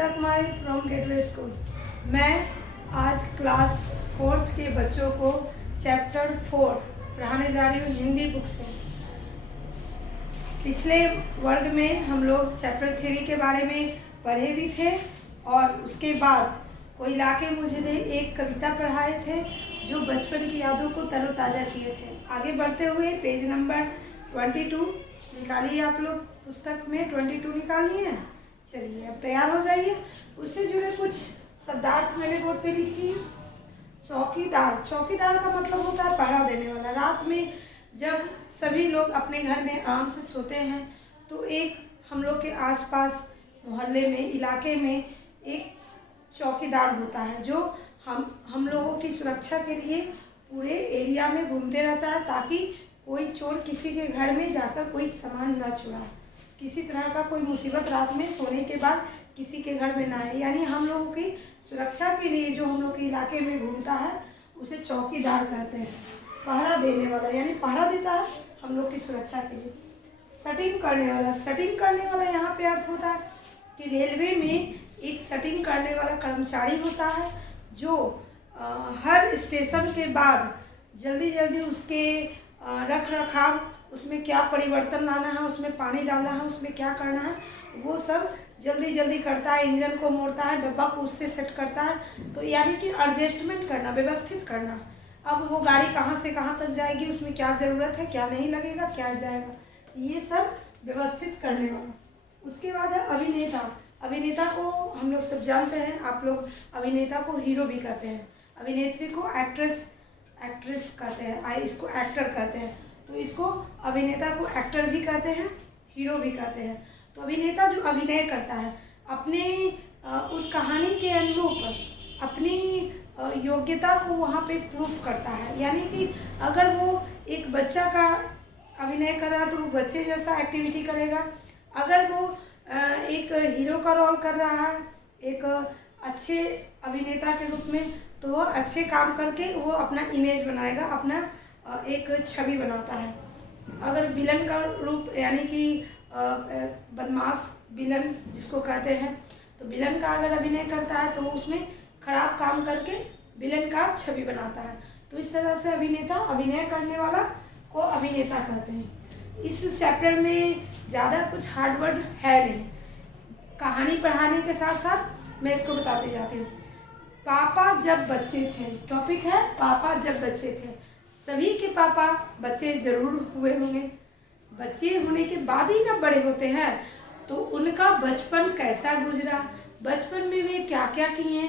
Shweta Kumari from gateway school. मैं आज class 4th के बच्चों को चैप्टर 4 पढ़ाने जा रही हूँ हिंदी बुक से। पिछले वर्ग में हम लोग चैप्टर 3 के बारे में पढ़े भी थे और उसके बाद कोई लाके मुझे ने एक कविता पढ़ाए थे जो बचपन की यादों को तरोताज़ा किए थे। आगे बढ़ते हुए पेज नंबर 22 निकालिए। आप लोग पुस्तक में 22 निकालिए। चलिए अब तैयार हो जाइए। उससे जुड़े कुछ शब्दार्थ मैंने बोर्ड पे लिखी है। चौकीदार, चौकीदार का मतलब होता है पहरा देने वाला। रात में जब सभी लोग अपने घर में आराम से सोते हैं तो एक हम लोग के आसपास मोहल्ले में, इलाके में एक चौकीदार होता है जो हम लोगों की सुरक्षा के लिए पूरे एरिया में घूमते रहता है ताकि कोई चोर किसी के घर में जाकर कोई सामान न चुराए, किसी तरह का कोई मुसीबत रात में सोने के बाद किसी के घर में ना आए। यानी हम लोगों की सुरक्षा के लिए जो हम लोग के इलाके में घूमता है उसे चौकीदार कहते हैं। पहरा देने वाला यानी पहरा देता है हम लोग की सुरक्षा के लिए। शटिंग करने वाला, शटिंग करने वाला यहाँ पे अर्थ होता है कि रेलवे में एक शटिंग करने वाला कर्मचारी होता है जो हर स्टेशन के बाद जल्दी जल्दी उसके रख रखाव, उसमें क्या परिवर्तन लाना है, उसमें पानी डालना है, उसमें क्या करना है, वो सब जल्दी जल्दी करता है। इंजन को मोड़ता है, डब्बा को उससे सेट करता है। तो यानी कि एडजस्टमेंट करना, व्यवस्थित करना। अब वो गाड़ी कहाँ से कहाँ तक जाएगी, उसमें क्या ज़रूरत है, क्या नहीं लगेगा, क्या जाएगा, ये सब व्यवस्थित करने वाला। उसके बाद है अभिनेता। अभिनेता को हम लोग सब जानते हैं। आप लोग अभिनेता को हीरो भी कहते हैं, अभिनेत्री को एक्ट्रेस कहते हैं, इसको एक्टर कहते हैं। तो इसको अभिनेता को एक्टर भी कहते हैं, हीरो भी कहते हैं। तो अभिनेता जो अभिनय करता है अपने उस कहानी के अनुरूप अपनी योग्यता को वहाँ पे प्रूफ करता है। यानी कि अगर वो एक बच्चा का अभिनय कर रहा है तो वो बच्चे जैसा एक्टिविटी करेगा। अगर वो एक हीरो का रोल कर रहा है एक अच्छे अभिनेता के रूप में, तो वो अच्छे काम करके वो अपना इमेज बनाएगा, अपना एक छवि बनाता है। अगर विलन का रूप यानी कि बदमाश विलन जिसको कहते हैं, तो विलन का अगर अभिनय करता है तो उसमें खराब काम करके विलन का छवि बनाता है। तो इस तरह से अभिनेता, अभिनय करने वाला को अभिनेता कहते हैं। इस चैप्टर में ज़्यादा कुछ हार्ड वर्ड है नहीं। कहानी पढ़ाने के साथ साथ मैं इसको बताते जाती हूँ। पापा जब बच्चे थे, टॉपिक है पापा जब बच्चे थे। सभी के पापा बच्चे जरूर हुए होंगे। बच्चे होने के बाद ही जब बड़े होते हैं तो उनका बचपन कैसा गुजरा, बचपन में वे क्या क्या किए,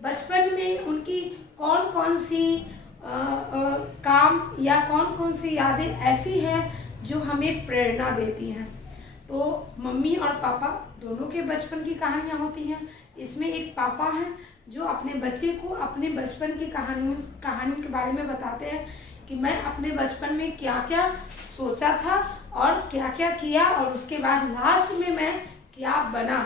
बचपन में उनकी कौन कौन सी काम या कौन कौन सी यादें ऐसी हैं जो हमें प्रेरणा देती हैं। तो मम्मी और पापा दोनों के बचपन की कहानियाँ होती हैं। इसमें एक पापा हैं जो अपने बच्चे को अपने बचपन की कहानी के बारे में बताते हैं कि मैं अपने बचपन में क्या क्या सोचा था और क्या क्या किया और उसके बाद लास्ट में मैं क्या बना।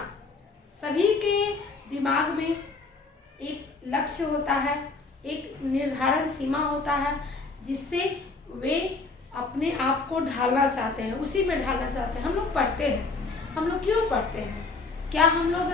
सभी के दिमाग में एक लक्ष्य होता है, एक निर्धारण सीमा होता है जिससे वे अपने आप को ढालना चाहते हैं, उसी में ढालना चाहते हैं। हम लोग पढ़ते हैं। हम लोग क्यों पढ़ते हैं? क्या हम लोग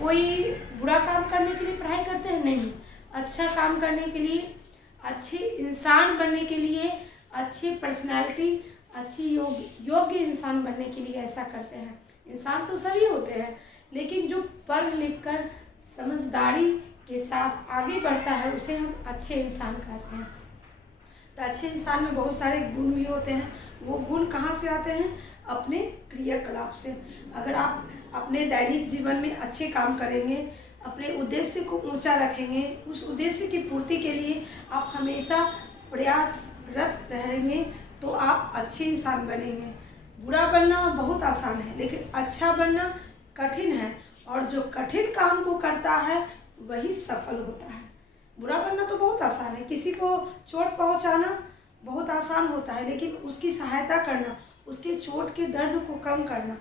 कोई बुरा काम करने के लिए पढ़ाई करते हैं? नहीं, अच्छा काम करने के लिए, अच्छे इंसान बनने के लिए, अच्छी पर्सनालिटी, अच्छी योग्य इंसान बनने के लिए ऐसा करते हैं। इंसान तो सभी होते हैं, लेकिन जो पढ़ लिख कर समझदारी के साथ आगे बढ़ता है उसे हम अच्छे इंसान कहते हैं। तो अच्छे इंसान में बहुत सारे गुण भी होते हैं। वो गुण कहाँ से आते हैं? अपने क्रियाकलाप से। अगर आप अपने दैनिक जीवन में अच्छे काम करेंगे, अपने उद्देश्य को ऊंचा रखेंगे, उस उद्देश्य की पूर्ति के लिए आप हमेशा प्रयासरत रहेंगे तो आप अच्छे इंसान बनेंगे। बुरा बनना बहुत आसान है लेकिन अच्छा बनना कठिन है, और जो कठिन काम को करता है वही सफल होता है। बुरा बनना तो बहुत आसान है, किसी को चोट पहुंचाना बहुत आसान होता है, लेकिन उसकी सहायता करना, उसके चोट के दर्द को कम करना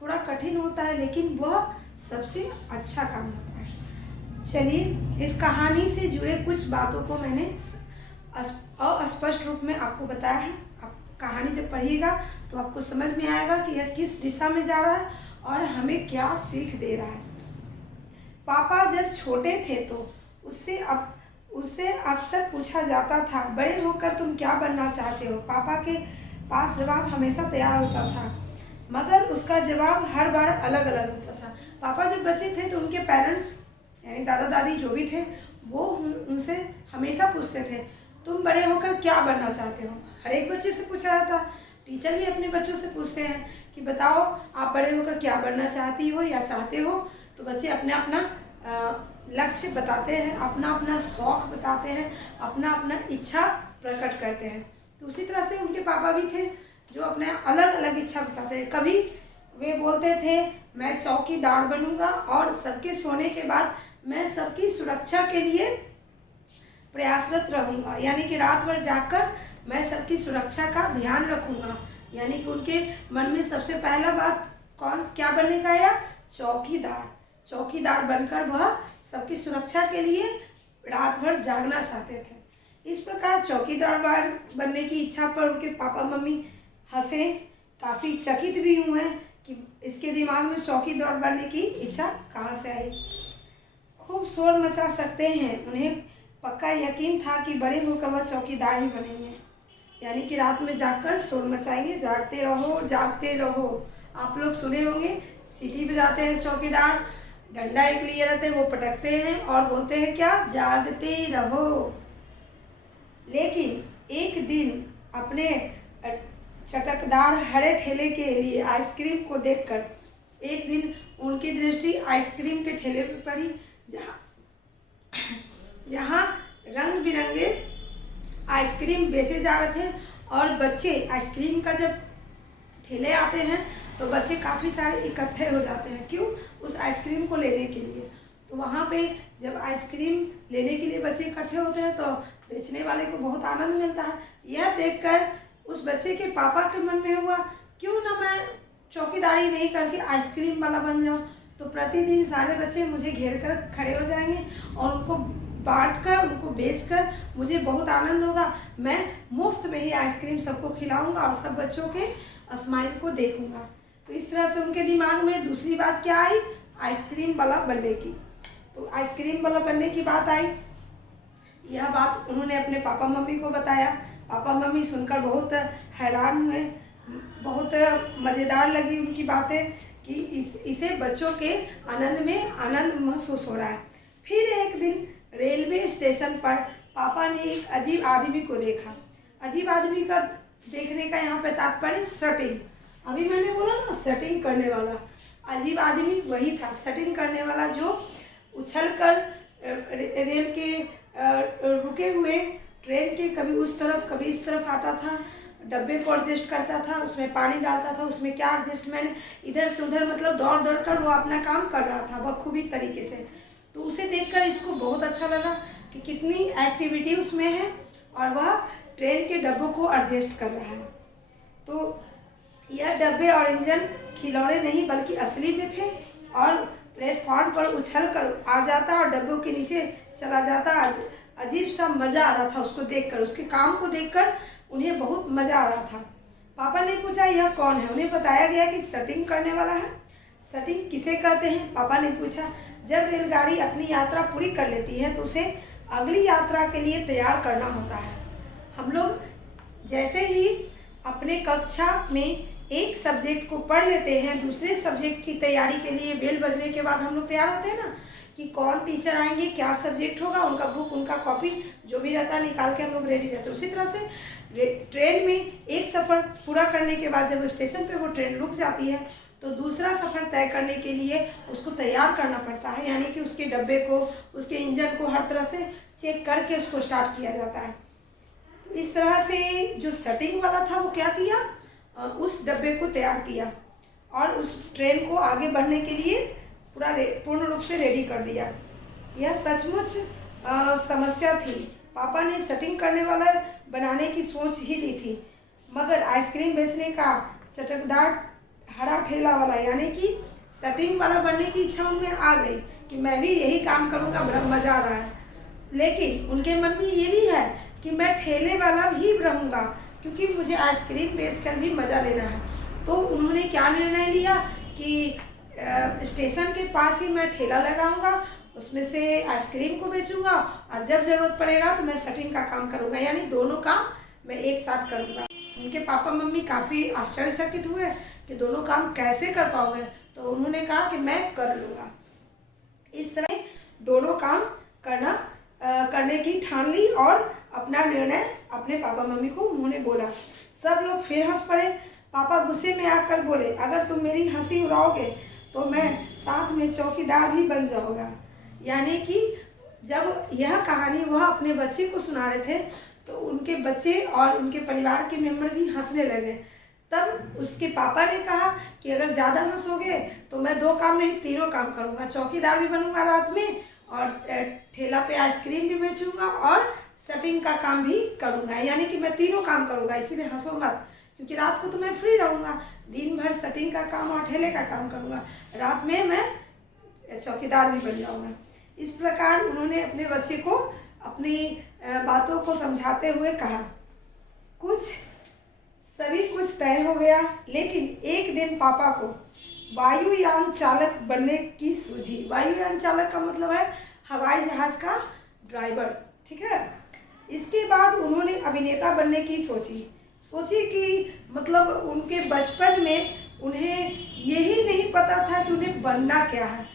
थोड़ा कठिन होता है, लेकिन वह सबसे अच्छा काम होता है। चलिए, इस कहानी से जुड़े कुछ बातों को मैंने अस्पष्ट रूप में आपको बताया है। आप कहानी जब पढ़िएगा तो आपको समझ में आएगा कि यह किस दिशा में जा रहा है और हमें क्या सीख दे रहा है। पापा जब छोटे थे तो उससे अक्सर पूछा जाता था, बड़े होकर तुम क्या बनना चाहते हो। पापा के पास जवाब हमेशा तैयार होता था, मगर उसका जवाब हर बार अलग अलग होता था। पापा जब बच्चे थे तो उनके पेरेंट्स यानी दादा दादी जो भी थे वो उनसे हमेशा पूछते थे, तुम बड़े होकर क्या बनना चाहते हो। हर एक बच्चे से पूछा जाता। टीचर भी अपने बच्चों से पूछते हैं कि बताओ आप बड़े होकर क्या बनना चाहती हो या चाहते हो। तो बच्चे अपना अपना लक्ष्य बताते हैं, अपना अपना शौक बताते हैं, अपना अपना इच्छा प्रकट करते हैं। तो उसी तरह से उनके पापा भी थे जो अपने अलग अलग इच्छा बताते हैं। कभी वे बोलते थे मैं चौकीदार बनूंगा और सबके सोने के बाद मैं सबकी सुरक्षा के लिए प्रयासरत रहूंगा, यानी कि रात भर जागकर मैं सबकी सुरक्षा का ध्यान रखूंगा। यानी कि उनके मन में सबसे पहला बात क्या बनने का आया, चौकीदार बनकर वह सबकी सुरक्षा के लिए रात भर जागना चाहते थे। इस प्रकार चौकीदार बनने की इच्छा पर उनके पापा मम्मी हंसे, काफ़ी चकित भी हुए कि इसके दिमाग में चौकीदार बनने की इच्छा कहाँ से आई। खूब शोर मचा सकते हैं। उन्हें पक्का यकीन था कि बड़े होकर वह चौकीदार ही बनेंगे, यानी कि रात में जागकर शोर मचाएंगे, जागते रहो जागते रहो। आप लोग सुने होंगे सीटी बजाते हैं चौकीदार, डंडा एक लिए रहते हैं वो पटकते हैं और बोलते हैं क्या, जागते रहो। लेकिन एक दिन अपने चटकदार हरे ठेले के लिए आइसक्रीम को देखकर एक दिन उनकी दृष्टि आइसक्रीम के ठेले पर पड़ी, जहाँ रंग बिरंगे आइसक्रीम बेचे जा रहे थे। और बच्चे आइसक्रीम का जब ठेले आते हैं तो बच्चे काफ़ी सारे इकट्ठे हो जाते हैं, क्यों, उस आइसक्रीम को लेने के लिए। तो वहाँ पे जब आइसक्रीम लेने के लिए बच्चे इकट्ठे होते हैं तो बेचने वाले को बहुत आनंद मिलता है। यह देखकर उस बच्चे के पापा के मन में हुआ, क्यों ना मैं चौकीदारी नहीं करके आइसक्रीम वाला बन जाऊँ। तो प्रतिदिन सारे बच्चे मुझे घेर कर खड़े हो जाएंगे और उनको बांटकर, उनको बेचकर मुझे बहुत आनंद होगा। मैं मुफ्त में ही आइसक्रीम सबको खिलाऊंगा और सब बच्चों के स्माइल को देखूंगा। तो इस तरह से उनके दिमाग में दूसरी बात क्या आई, आइसक्रीम वाला बनने की। तो आइसक्रीम वाला बनने की बात आई। यह बात उन्होंने अपने पापा मम्मी को बताया। पापा मम्मी सुनकर बहुत हैरान हुए, बहुत मज़ेदार लगी उनकी बातें कि इसे बच्चों के आनंद में आनंद महसूस हो रहा है। फिर एक दिन रेलवे स्टेशन पर पापा ने एक अजीब आदमी को देखा। अजीब आदमी का देखने का यहाँ पे तात्पर्य सटिंग, अभी मैंने बोला ना सटिंग करने वाला, अजीब आदमी वही था, सटिंग करने वाला, जो उछलकर रेल के रुके हुए ट्रेन के कभी उस तरफ कभी इस तरफ आता था, डब्बे को एडजस्ट करता था, उसमें पानी डालता था, उसमें क्या एडजस्टमेंट, इधर से उधर, मतलब दौड़ दौड़ कर वो अपना काम कर रहा था बखूबी तरीके से। तो उसे देखकर इसको बहुत अच्छा लगा कि कितनी एक्टिविटी उसमें है और वह ट्रेन के डब्बों को एडजस्ट कर रहा है। तो यह डब्बे और इंजन खिलौने नहीं बल्कि असली में थे और प्लेटफॉर्म पर उछल कर आ जाता और डब्बों के नीचे चला जाता। अजीब सा मज़ा आ रहा था उसको देखकर, उसके काम को देखकर उन्हें बहुत मज़ा आ रहा था। पापा ने पूछा यह कौन है। उन्हें बताया गया कि सटिंग करने वाला है। सटिंग किसे कहते हैं, पापा ने पूछा। जब रेलगाड़ी अपनी यात्रा पूरी कर लेती है तो उसे अगली यात्रा के लिए तैयार करना होता है। हम लोग जैसे ही अपने कक्षा में एक सब्जेक्ट को पढ़ लेते हैं, दूसरे सब्जेक्ट की तैयारी के लिए बेल बजने के बाद हम लोग तैयार होते हैं ना कि कौन टीचर आएंगे, क्या सब्जेक्ट होगा, उनका बुक, उनका कॉपी जो भी रहता है निकाल के हम लोग रेडी रहते हैं। उसी तरह से ट्रेन में एक सफ़र पूरा करने के बाद जब स्टेशन पे वो ट्रेन रुक जाती है तो दूसरा सफ़र तय करने के लिए उसको तैयार करना पड़ता है, यानी कि उसके डब्बे को, उसके इंजन को हर तरह से चेक करके उसको स्टार्ट किया जाता है। तो इस तरह से जो सेटिंग वाला था वो क्या किया, उस डब्बे को तैयार किया और उस ट्रेन को आगे बढ़ने के लिए पूर्ण रूप से रेडी कर दिया। यह सचमुच समस्या थी। पापा ने सेटिंग करने वाला बनाने की सोच ही ली थी, मगर आइसक्रीम बेचने का चटकदार हरा ठेला वाला यानी कि सेटिंग वाला बनने की इच्छा उनमें आ गई कि मैं भी यही काम करूँगा, बड़ा मज़ा आ रहा है। लेकिन उनके मन में ये भी है कि मैं ठेले वाला भी रहूँगा क्योंकि मुझे आइसक्रीम बेचकर भी मज़ा लेना है। तो उन्होंने क्या निर्णय लिया कि स्टेशन के पास ही मैं ठेला लगाऊंगा उसमें से आइसक्रीम को बेचूंगा और जब ज़रूरत पड़ेगा तो मैं शटरिंग का काम करूँगा, यानी दोनों काम मैं एक साथ करूँगा। उनके पापा मम्मी काफ़ी आश्चर्यचकित हुए कि दोनों काम कैसे कर पाओगे, तो उन्होंने कहा कि मैं कर लूँगा। इस तरह दोनों काम करने की ठान ली और अपना निर्णय अपने पापा मम्मी को उन्होंने बोला। सब लोग फिर हंस पड़े। पापा गुस्से में आकर बोले, अगर तुम मेरी हंसी उड़ाओगे तो मैं साथ में चौकीदार भी बन जाऊँगा। यानी कि जब यह कहानी वह अपने बच्चे को सुना रहे थे तो उनके बच्चे और उनके परिवार के मेंबर भी हंसने लगे। तब उसके पापा ने कहा कि अगर ज़्यादा हंसोगे तो मैं 2 काम नहीं 3 काम करूँगा, चौकीदार भी बनूंगा रात में और ठेला पे आइसक्रीम भी बेचूंगा और शटरिंग का काम भी करूँगा, यानी कि मैं 3 काम करूँगा। इसीलिए हंसो मत, क्योंकि रात को तो मैं फ्री रहूँगा, दिन भर शटरिंग का काम और ठेले का काम करूँगा, रात में मैं चौकीदार भी बन जाऊँगा। इस प्रकार उन्होंने अपने बच्चे को अपनी बातों को समझाते हुए कहा। सभी कुछ तय हो गया, लेकिन एक दिन पापा को वायुयान चालक बनने की सूझी। वायुयान चालक का मतलब है हवाई जहाज का ड्राइवर, ठीक है। इसके बाद उन्होंने अभिनेता बनने की सोची कि मतलब उनके बचपन में उन्हें यही नहीं पता था कि उन्हें बनना क्या है।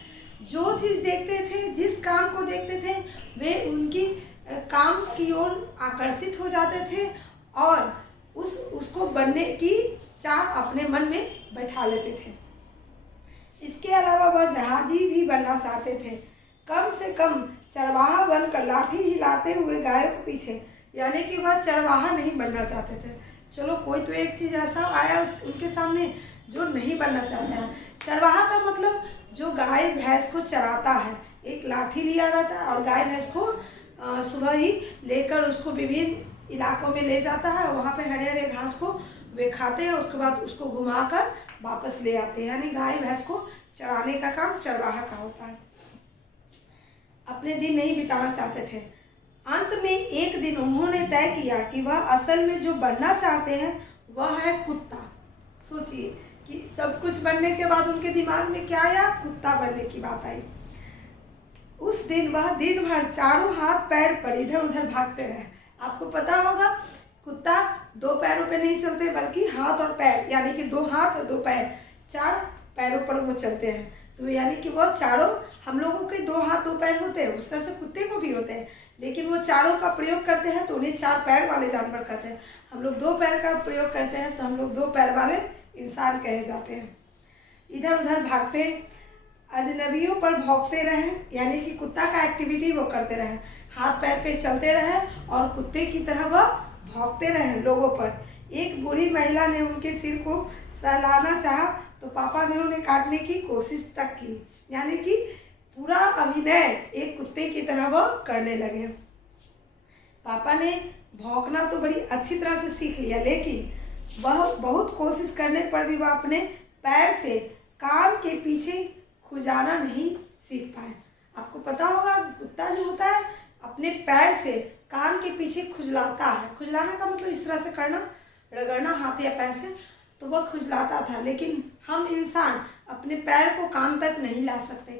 जो चीज़ देखते थे, जिस काम को देखते थे, वे उनकी काम की ओर आकर्षित हो जाते थे और उसको बनने की चाह अपने मन में बैठा लेते थे। इसके अलावा वह जहाजी भी बनना चाहते थे, कम से कम चरवाहा बनकर लाठी हिलाते हुए गायों के पीछे, यानी कि वह चरवाहा नहीं बनना चाहते थे। चलो कोई तो एक चीज़ ऐसा आया उनके सामने जो नहीं बनना चाहता है। चरवाहा का मतलब जो गाय भैंस को चराता है, एक लाठी लिया जाता है और गाय भैंस को सुबह ही लेकर उसको विभिन्न इलाकों में ले जाता है, वहाँ पे हरे हरे घास को वे खाते हैं, उसके बाद उसको घुमाकर वापस ले आते हैं, यानी गाय भैंस को चराने का काम चरवाहा का होता है। अपने दिन नहीं बिताना चाहते थे। अंत में एक दिन उन्होंने तय किया कि वह असल में जो बनना चाहते हैं वह है कुत्ता। सोचिए कि सब कुछ बनने के बाद उनके दिमाग में क्या आया, कुत्ता बनने की बात आई। उस दिन वह दिन भर चारों हाथ पैर पर इधर उधर भागते रहे। आपको पता होगा कुत्ता 2 पैरों पे नहीं चलते, बल्कि हाथ और पैर, यानी कि 2 हाथ और 2 पैर, 4 पैरों पर वो चलते हैं। तो यानी कि वो चारों, हम लोगों के 2 हाथ 2 पैर होते हैं, उस तरह से कुत्ते को भी होते हैं, लेकिन वो चारों का प्रयोग करते हैं तो उन्हें 4 पैर वाले जानवर कहते हैं। हम लोग 2 पैर का प्रयोग करते हैं तो हम लोग 2 पैर वाले इंसान कहे जाते हैं। इधर उधर भागते, अजनबियों पर भौंकते रहे, यानी कि कुत्ता का एक्टिविटी वो करते रहे, हाथ पैर पे चलते रहे और कुत्ते की तरह वह भौंकते रहे लोगों पर। एक बूढ़ी महिला ने उनके सिर को सहलाना चाहा तो पापा ने उन्हें काटने की कोशिश तक की, यानी कि पूरा अभिनय एक कुत्ते की तरह वह करने लगे। पापा ने भौंकना तो बड़ी अच्छी तरह से सीख लिया, लेकिन वह बहुत कोशिश करने पर भी वह अपने पैर से कान के पीछे खुजाना नहीं सीख पाए। आपको पता होगा कुत्ता जो होता है अपने पैर से कान के पीछे खुजलाता है। खुजलाना का मतलब इस तरह से करना, रगड़ना हाथ या पैर से, तो वह खुजलाता था। लेकिन हम इंसान अपने पैर को कान तक नहीं ला सकते,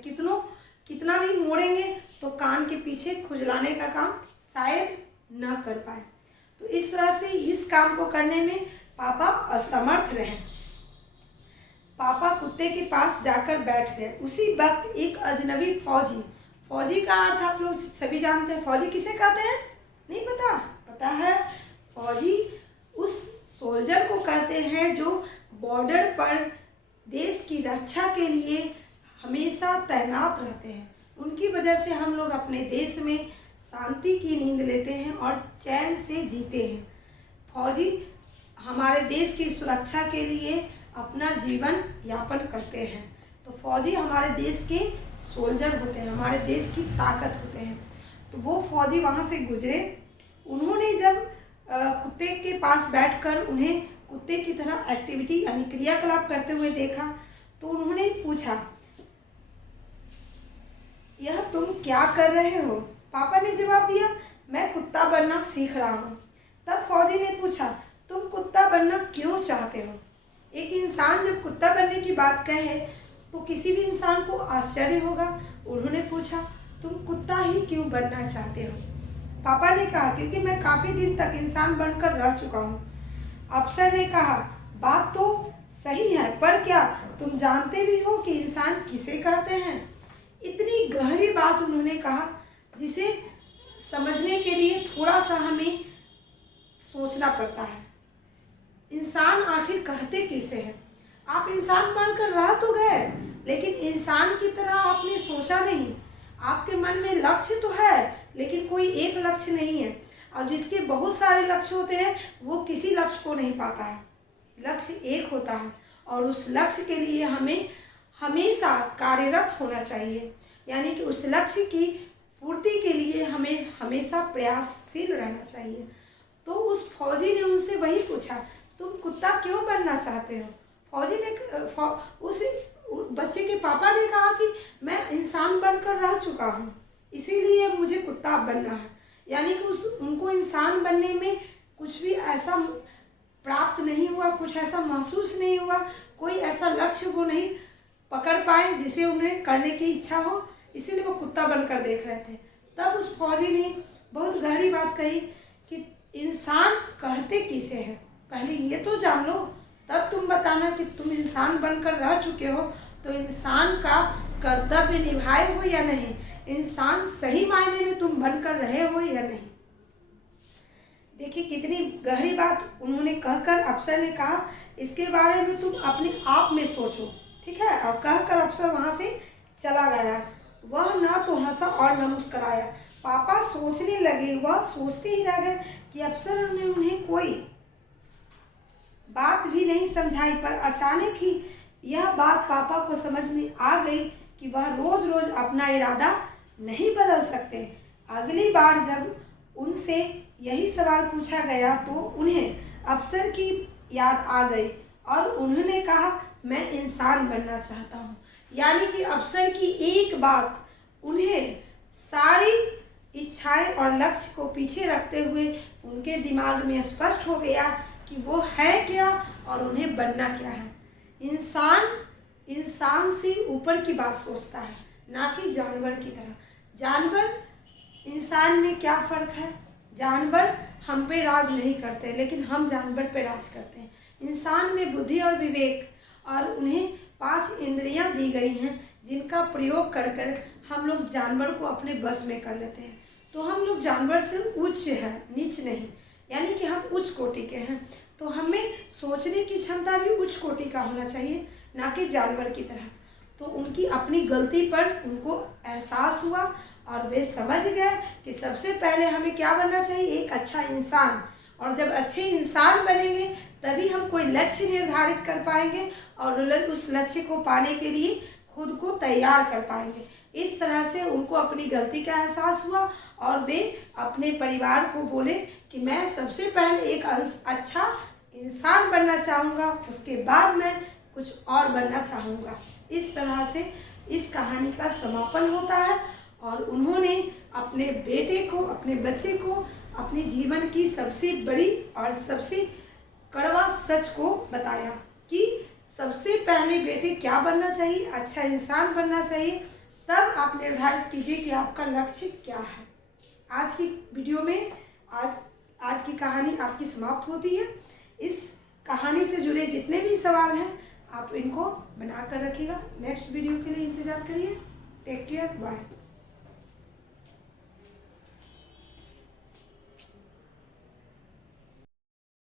कितना भी मोड़ेंगे तो कान के पीछे खुजलाने का काम शायद न कर पाए। तो इस तरह से इस काम को करने में पापा असमर्थ रहे। पापा कुत्ते के पास जाकर बैठ गए। उसी वक्त एक अजनबी फौजी का अर्थ आप लोग सभी जानते हैं। फौजी किसे कहते हैं, नहीं पता? पता है, फौजी उस सोल्जर को कहते हैं जो बॉर्डर पर देश की रक्षा के लिए हमेशा तैनात रहते हैं। उनकी वजह से हम लोग अपने देश में शांति की नींद लेते हैं और चैन से जीते हैं। फौजी हमारे देश की सुरक्षा के लिए अपना जीवन यापन करते हैं। तो फौजी हमारे देश के सोल्जर होते हैं, हमारे देश की ताकत होते हैं। तो वो फौजी वहाँ से गुजरे। उन्होंने जब कुत्ते के पास बैठकर उन्हें कुत्ते की तरह एक्टिविटी यानी क्रियाकलाप करते हुए देखा तो उन्होंने पूछा, यह तुम क्या कर रहे हो? पापा ने जवाब दिया, मैं कुत्ता बनना सीख रहा हूँ। तब फौजी ने पूछा, तुम कुत्ता बनना क्यों चाहते हो? एक इंसान जब कुत्ता बनने की बात कहे तो किसी भी इंसान को आश्चर्य होगा। उन्होंने पूछा, तुम कुत्ता ही क्यों बनना चाहते हो? पापा ने कहा, क्योंकि मैं काफ़ी दिन तक इंसान बनकर रह चुका हूँ। अफसर ने कहा, बात तो सही है, पर क्या तुम जानते भी हो कि इंसान किसे कहते हैं? इतनी गहरी बात उन्होंने कहा जिसे समझने के लिए थोड़ा सा हमें सोचना पड़ता है। इंसान आखिर कहते किसे हैं? आप इंसान बनकर रह तो गए, लेकिन इंसान की तरह आपने सोचा नहीं। आपके मन में लक्ष्य तो है, लेकिन कोई एक लक्ष्य नहीं है, और जिसके बहुत सारे लक्ष्य होते हैं वो किसी लक्ष्य को नहीं पाता है। लक्ष्य एक होता है, और उस लक्ष्य के लिए हमें हमेशा कार्यरत होना चाहिए, यानी कि उस लक्ष्य की पूर्ति के लिए हमें हमेशा प्रयासशील रहना चाहिए। तो उस फौजी ने उनसे वही पूछा, तुम कुत्ता क्यों बनना चाहते हो? फौजी ने उस बच्चे के पापा ने कहा कि मैं इंसान बनकर रह चुका हूँ, इसीलिए मुझे कुत्ता बनना है। यानी कि उनको इंसान बनने में कुछ भी ऐसा प्राप्त नहीं हुआ, कुछ ऐसा महसूस नहीं हुआ, कोई ऐसा लक्ष्य वो नहीं पकड़ पाए जिसे उन्हें करने की इच्छा हो, इसीलिए वो कुत्ता बनकर देख रहे थे। तब उस फौजी ने बहुत गहरी बात कही कि इंसान कहते किसे हैं, पहले ये तो जान लो, तब तुम बताना कि तुम इंसान बनकर रह चुके हो तो इंसान का कर्तव्य निभाए हो या नहीं, इंसान सही मायने में तुम बनकर रहे हो या नहीं। देखिए कितनी गहरी बात उन्होंने कहकर अफसर ने कहा, इसके बारे में तुम अपने आप में सोचो, ठीक है। और कहकर अफसर वहाँ से चला गया। वह ना तो हंसा और न मुस्कुराया। पापा सोचने लगे, वह सोचते ही रह गए कि अफसर ने उन्हें कोई बात भी नहीं समझाई, पर अचानक ही यह बात पापा को समझ में आ गई कि वह रोज रोज अपना इरादा नहीं बदल सकते। अगली बार जब उनसे यही सवाल पूछा गया तो उन्हें अफसर की याद आ गई और उन्होंने कहा, मैं इंसान बनना चाहता हूँ। यानी कि अफसर की एक बात उन्हें सारी इच्छाएं और लक्ष्य को पीछे रखते हुए उनके दिमाग में स्पष्ट हो गया कि वो है क्या और उन्हें बनना क्या है। इंसान से ऊपर की बात सोचता है, ना कि जानवर की तरह। जानवर इंसान में क्या फ़र्क है? जानवर हम पे राज नहीं करते, लेकिन हम जानवर पे राज करते हैं। इंसान में बुद्धि और विवेक और उन्हें 5 इंद्रियां दी गई हैं, जिनका प्रयोग कर कर हम लोग जानवर को अपने बस में कर लेते हैं। तो हम लोग जानवर से उच्च हैं, नीच नहीं, यानी कि हम उच्च कोटि के हैं। तो हमें सोचने की क्षमता भी उच्च कोटि का होना चाहिए, ना कि जानवर की तरह। तो उनकी अपनी गलती पर उनको एहसास हुआ और वे समझ गए कि सबसे पहले हमें क्या बनना चाहिए, एक अच्छा इंसान। और जब अच्छे इंसान बनेंगे तभी हम कोई लक्ष्य निर्धारित कर पाएंगे और उस लक्ष्य को पाने के लिए खुद को तैयार कर पाएंगे। इस तरह से उनको अपनी गलती का एहसास हुआ और वे अपने परिवार को बोले कि मैं सबसे पहले एक अच्छा इंसान बनना चाहूँगा, उसके बाद मैं कुछ और बनना चाहूँगा। इस तरह से इस कहानी का समापन होता है और उन्होंने अपने बेटे को, अपने बच्चे को अपने जीवन की सबसे बड़ी और सबसे कड़वा सच को बताया कि सबसे पहले बेटे क्या बनना चाहिए, अच्छा इंसान बनना चाहिए। तब आप निर्धारित कीजिए कि आपका लक्ष्य क्या है। आज की वीडियो में आज की कहानी आपकी समाप्त होती है। इस कहानी से जुड़े जितने भी सवाल हैं आप इनको बना कर रखिएगा। नेक्स्ट वीडियो के लिए इंतज़ार करिए। Take care, bye.